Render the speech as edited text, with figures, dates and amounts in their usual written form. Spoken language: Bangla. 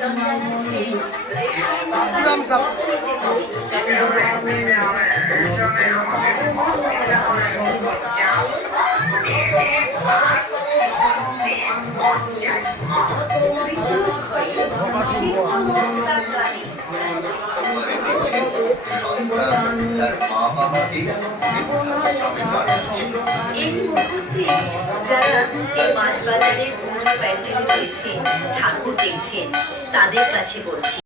আবেদন জানাচ্ছে এই মুহূর্তে যারা এই মাছ বাজারে পুজো প্যান্ডেলে রয়েছে ঠাকুর দেখছেন তাদের কাছে বলছি